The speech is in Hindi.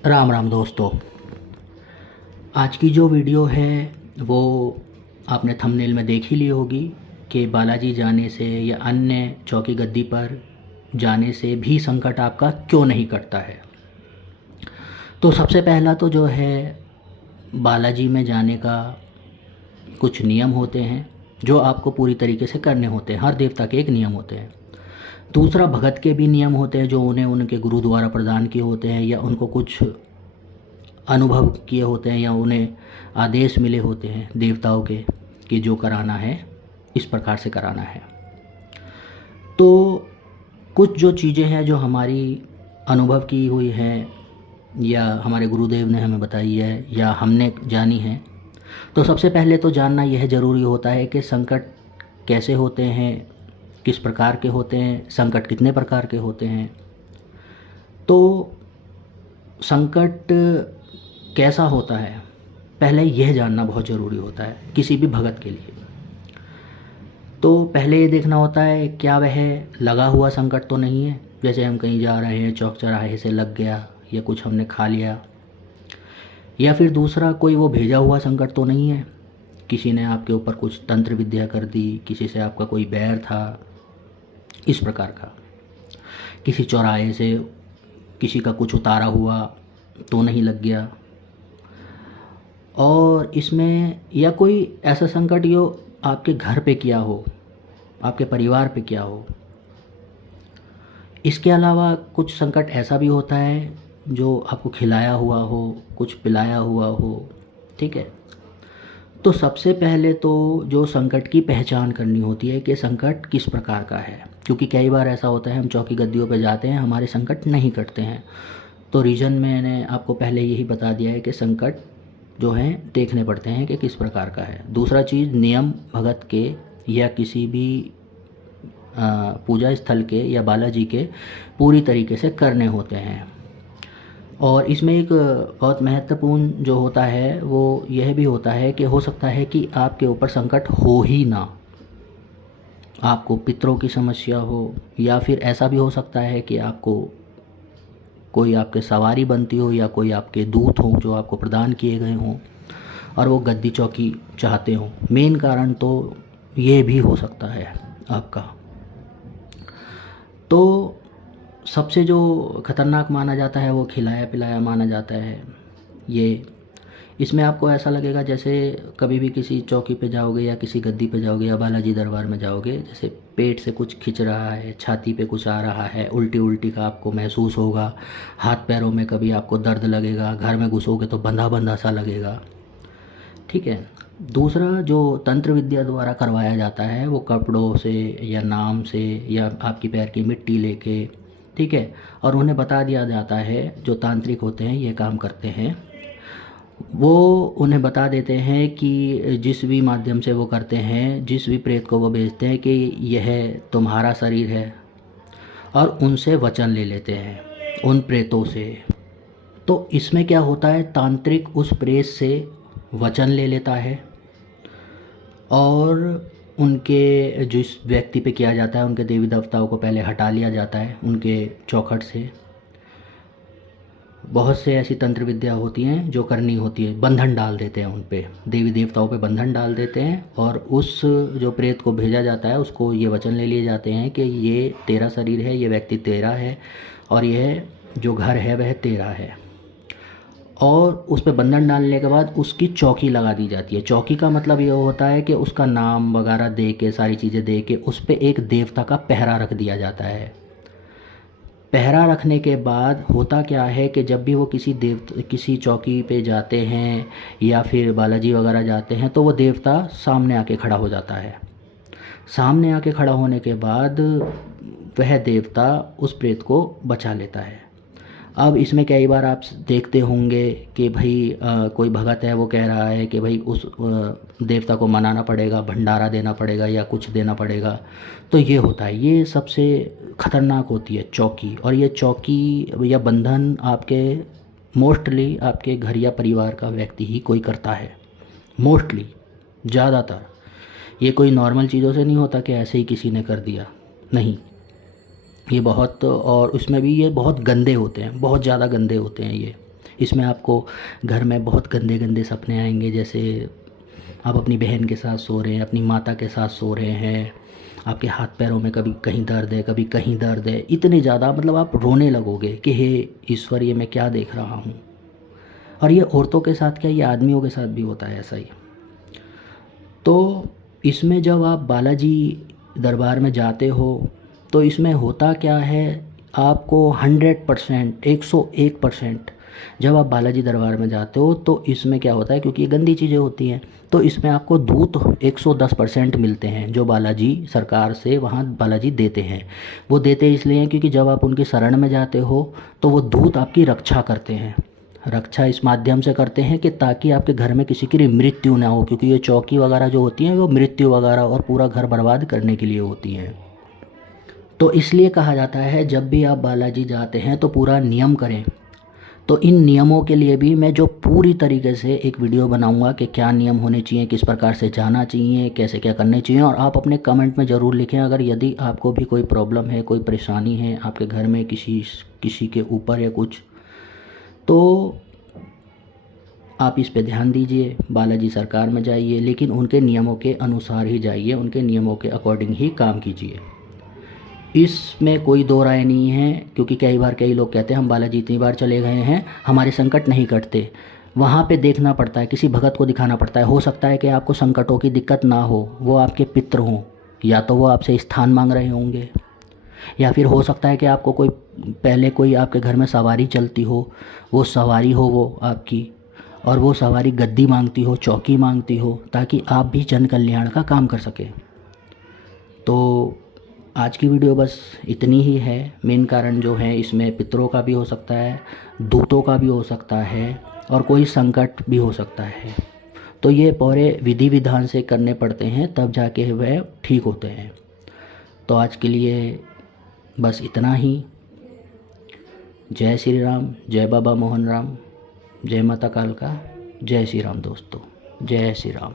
राम राम दोस्तों। आज की जो वीडियो है वो आपने थंबनेल में देख ही ली होगी कि बालाजी जाने से या अन्य चौकी गद्दी पर जाने से भी संकट आपका क्यों नहीं कटता है। तो सबसे पहला तो जो है, बालाजी में जाने का कुछ नियम होते हैं जो आपको पूरी तरीके से करने होते हैं। हर देवता के एक नियम होते हैं। दूसरा, भगत के भी नियम होते हैं जो उन्हें उनके गुरु द्वारा प्रदान किए होते हैं या उनको कुछ अनुभव किए होते हैं या उन्हें आदेश मिले होते हैं देवताओं के कि जो कराना है इस प्रकार से कराना है। तो कुछ जो चीज़ें हैं जो हमारी अनुभव की हुई हैं या हमारे गुरुदेव ने हमें बताई है या हमने जानी है, तो सबसे पहले तो जानना यह ज़रूरी होता है कि संकट कैसे होते हैं, किस प्रकार के होते हैं, संकट कितने प्रकार के होते हैं। तो संकट कैसा होता है पहले यह जानना बहुत ज़रूरी होता है किसी भी भगत के लिए। तो पहले ये देखना होता है क्या वह लगा हुआ संकट तो नहीं है, जैसे हम कहीं जा रहे हैं चौक चौराहे से लग गया या कुछ हमने खा लिया, या फिर दूसरा कोई वो भेजा हुआ संकट तो नहीं है, किसी ने आपके ऊपर कुछ तंत्र विद्या कर दी, किसी से आपका कोई बैर था, इस प्रकार का। किसी चौराहे से किसी का कुछ उतारा हुआ तो नहीं लग गया। और इसमें या कोई ऐसा संकट जो आपके घर पे किया हो, आपके परिवार पे किया हो। इसके अलावा कुछ संकट ऐसा भी होता है जो आपको खिलाया हुआ हो, कुछ पिलाया हुआ हो, ठीक है। तो सबसे पहले तो जो संकट की पहचान करनी होती है कि संकट किस प्रकार का है, क्योंकि कई बार ऐसा होता है हम चौकी गद्दियों पे जाते हैं, हमारे संकट नहीं कटते हैं। तो रीज़न मैंने आपको पहले यही बता दिया है कि संकट जो हैं देखने पड़ते हैं कि किस प्रकार का है। दूसरा चीज़, नियम भगत के या किसी भी पूजा स्थल के या बालाजी के पूरी तरीके से करने होते हैं। और इसमें एक बहुत महत्वपूर्ण जो होता है वो यह भी होता है कि हो सकता है कि आपके ऊपर संकट हो ही ना, आपको पितरों की समस्या हो, या फिर ऐसा भी हो सकता है कि आपको कोई आपके सवारी बनती हो या कोई आपके दूत हो जो आपको प्रदान किए गए हों और वो गद्दी चौकी चाहते हों। मेन कारण तो ये भी हो सकता है आपका। तो सबसे जो ख़तरनाक माना जाता है वो खिलाया पिलाया माना जाता है। ये इसमें आपको ऐसा लगेगा जैसे कभी भी किसी चौकी पे जाओगे या किसी गद्दी पे जाओगे या बालाजी दरबार में जाओगे, जैसे पेट से कुछ खिंच रहा है, छाती पे कुछ आ रहा है, उल्टी उल्टी का आपको महसूस होगा, हाथ पैरों में कभी आपको दर्द लगेगा, घर में घुसोगे तो बंधा बंधा सा लगेगा, ठीक है। दूसरा जो तंत्र विद्या द्वारा करवाया जाता है वो कपड़ों से या नाम से या आपकी पैर की मिट्टी लेके, ठीक है, और उन्हें बता दिया जाता है, जो तांत्रिक होते हैं ये काम करते हैं, वो उन्हें बता देते हैं कि जिस भी माध्यम से वो करते हैं, जिस भी प्रेत को वो भेजते हैं कि यह तुम्हारा शरीर है, और उनसे वचन ले लेते हैं उन प्रेतों से। तो इसमें क्या होता है, तांत्रिक उस प्रेत से वचन ले लेता है और उनके जिस व्यक्ति पे किया जाता है उनके देवी देवताओं को पहले हटा लिया जाता है उनके चौखट से। बहुत से ऐसी तंत्र विद्या होती हैं जो करनी होती है, बंधन डाल देते हैं उन पे, देवी देवताओं पे बंधन डाल देते हैं और उस जो प्रेत को भेजा जाता है उसको ये वचन ले लिए जाते हैं कि ये तेरा शरीर है, ये व्यक्ति तेरा है और यह जो घर है वह तेरा है। और उस पर बंधन डालने के बाद उसकी चौकी लगा दी जाती है। चौकी का मतलब ये होता है कि उसका नाम वगैरह दे के, सारी चीज़ें दे के उस पर एक देवता का पहरा रख दिया जाता है। पहरा रखने के बाद होता क्या है कि जब भी वो किसी चौकी पे जाते हैं या फिर बालाजी वगैरह जाते हैं तो वो देवता सामने आके खड़ा हो जाता है। सामने आके खड़ा होने के बाद वह देवता उस प्रेत को बचा लेता है। अब इसमें कई बार आप देखते होंगे कि भाई कोई भगत है वो कह रहा है कि भाई उस देवता को मनाना पड़ेगा, भंडारा देना पड़ेगा या कुछ देना पड़ेगा। तो ये होता है, ये सबसे ख़तरनाक होती है चौकी। और ये चौकी या बंधन आपके मोस्टली आपके घर या परिवार का व्यक्ति ही कोई करता है, मोस्टली ज़्यादातर। ये कोई नॉर्मल चीज़ों से नहीं होता कि ऐसे ही किसी ने कर दिया, नहीं। ये बहुत, और उसमें भी ये बहुत गंदे होते हैं, बहुत ज़्यादा गंदे होते हैं ये। इसमें आपको घर में बहुत गंदे गंदे सपने आएंगे, जैसे आप अपनी बहन के साथ सो रहे हैं, अपनी माता के साथ सो रहे हैं, आपके हाथ पैरों में कभी कहीं दर्द है, कभी कहीं दर्द है, इतने ज़्यादा मतलब आप रोने लगोगे कि हे ईश्वर, ये मैं क्या देख रहा हूँ। और ये औरतों के साथ क्या, ये आदमियों के साथ भी होता है ऐसा ही। तो इसमें जब आप बालाजी दरबार में जाते हो तो इसमें होता क्या है, आपको 100%, 101% जब आप बालाजी दरबार में जाते हो तो इसमें क्या होता है, क्योंकि ये गंदी चीज़ें होती हैं, तो इसमें आपको दूत 110% मिलते हैं जो बालाजी सरकार से वहाँ बालाजी देते हैं। वो देते इसलिए हैं क्योंकि जब आप उनकी शरण में जाते हो तो वो दूत आपकी रक्षा करते हैं। रक्षा इस माध्यम से करते हैं कि ताकि आपके घर में किसी की मृत्यु ना हो, क्योंकि ये चौकी वगैरह जो होती हैं वो मृत्यु वगैरह और पूरा घर बर्बाद करने के लिए होती हैं। तो इसलिए कहा जाता है जब भी आप बालाजी जाते हैं तो पूरा नियम करें। तो इन नियमों के लिए भी मैं जो पूरी तरीके से एक वीडियो बनाऊंगा कि क्या नियम होने चाहिए, किस प्रकार से जाना चाहिए, कैसे क्या करने चाहिए, और आप अपने कमेंट में ज़रूर लिखें अगर यदि आपको भी कोई प्रॉब्लम है, कोई परेशानी है आपके घर में किसी के ऊपर या कुछ, तो आप इस पे ध्यान दीजिए, बालाजी सरकार में जाइए, लेकिन उनके नियमों के अनुसार ही जाइए, उनके नियमों के अकॉर्डिंग ही काम कीजिए। इसमें कोई दो राय नहीं है, क्योंकि कई लोग कहते हैं हम बालाजी इतनी बार चले गए हैं हमारे संकट नहीं कटते। वहाँ पे देखना पड़ता है, किसी भगत को दिखाना पड़ता है। हो सकता है कि आपको संकटों की दिक्कत ना हो, वो आपके पितृ हों, या तो वो आपसे स्थान मांग रहे होंगे, या फिर हो सकता है कि आपको पहले कोई आपके घर में सवारी चलती हो, वो सवारी हो वो आपकी, और वो सवारी गद्दी मांगती हो, चौकी मांगती हो, ताकि आप भी जन कल्याण का काम कर सकें। तो आज की वीडियो बस इतनी ही है। मेन कारण जो है इसमें पितरों का भी हो सकता है, दूतों का भी हो सकता है, और कोई संकट भी हो सकता है। तो ये पूरे विधि विधान से करने पड़ते हैं, तब जाके वह ठीक होते हैं। तो आज के लिए बस इतना ही। जय श्री राम, जय बाबा मोहन राम, जय माता कालका, जय श्री राम दोस्तों, जय श्री राम।